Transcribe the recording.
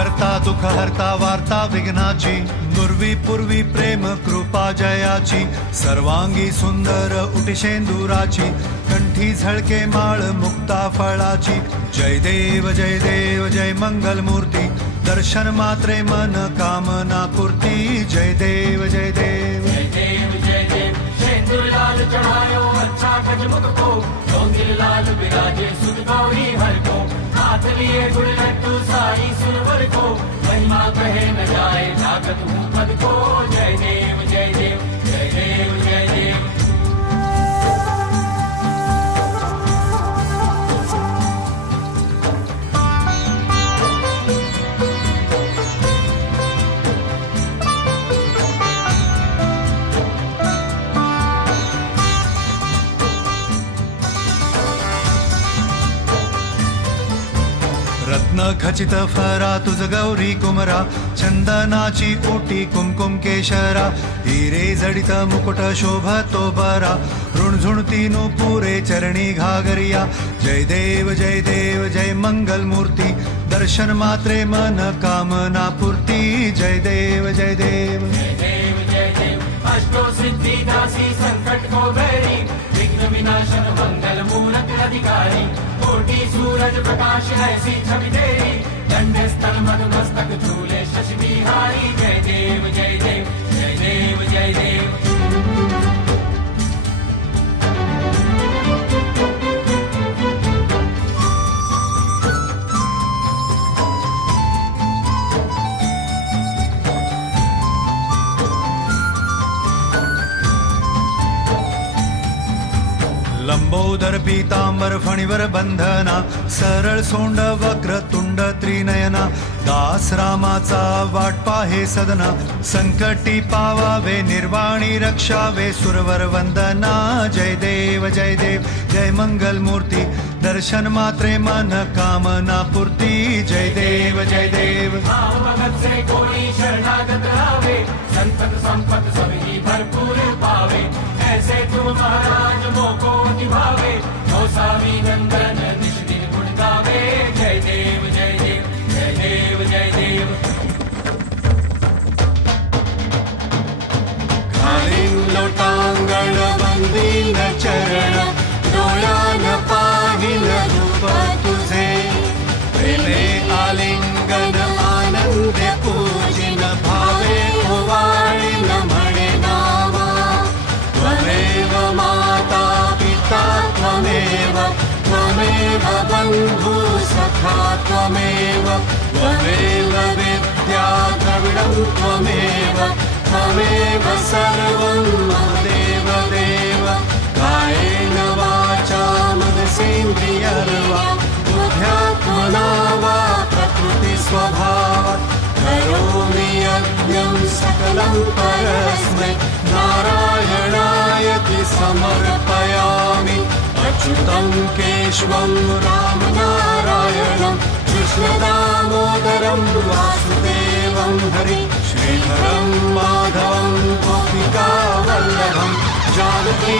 करता दुःख हरता वार्ता विघ्नाची, नुर्वी पूर्वी प्रेम कृपा जयाची, सर्वांगी सुंदर उटिशेंदुराची, कंठी झळके माळ मुक्ता फळाची. जय देव जय मंगल मूर्ती, दर्शन मात्रे मन कामना पूर्ती. जय देव जय देव शेंदूर लाल चढ़ायो अच्छा गजमुख को, डोंगिर लाल विराजे सुत गौरी हर को, हाथ लिए गुड़ लड्डू साई सुरवर को, महिमा कहे न जाए जागत हूँ पद को. जय देव जय देव जय देव जय देव. रत्न खचित फरा तुझ गौरी कुमरा, चंदनाची ओटी कुमकुम केशरा, हिरे जडित मुकुट शोभतो बरा, ऋणझुणती पुरे चरणी घागरिया. जय देव जय मंगल मूर्ती, दर्शन मात्रे मन कामना पूर्ती. जय देव जय देव जय देव. अष्टो सिद्धि दासी संकट को बैरी, विघ्न विनाशन मंगल मूरत अधिकारी, कोटि सूरज प्रकाश ऐसी छवि तेरी, दंड स्थल मधु मस्तक झूले शशि बिहारी. जय देव जय देव जय देव जय देव. लंबोदर पीतांबर फणीवर बंधना, सरळ सोंड वक्र तुंड त्रिनयना, दास रामाचा वाट पाहे सदना, संकटी पावावे निर्वाणी रक्षावे सुरवर वंदना. जय देव जय मंगल मूर्ती, दर्शन मात्रे मन कामना पूर्ती. जय देव जय देव. भगत से कोई शरणागत आवे, संतत संपत सभी भरपूर पावे, ऐसे तुम महाराज मोको निभावे, गोसावी नंदन निश दिन गुण गावे. जय देव जय देव जय देव जय देव. खालीं लोटांगण वंदीन चरण, डोळ्यान पाहिल रूप तुझे, प्रेमे आलिंगन आनंदे पूजिन, भावे ओवाळीन म्हणे नावा. त्वमेव माता पिता त्वमेव, त्वमेव बंधु सखा त्वमेव, त्वमेव विद्या द्रविडं त्वमेव, त्वमेव सर्वं देव देव. कायेन वाचा मनसेन्द्रियर्वा, बुद्ध्यात्मना वा प्रकृति स्वभावात्, करोमि यज्ञं सकलं परस्मै, नारायणायति समर्पयामि. अच्युतं केशवं रामनारायणं, कृष्णदामोदरं वासुदेवं हरि, श्रीधरं माधवं गोपिकावल्लभं, जानकी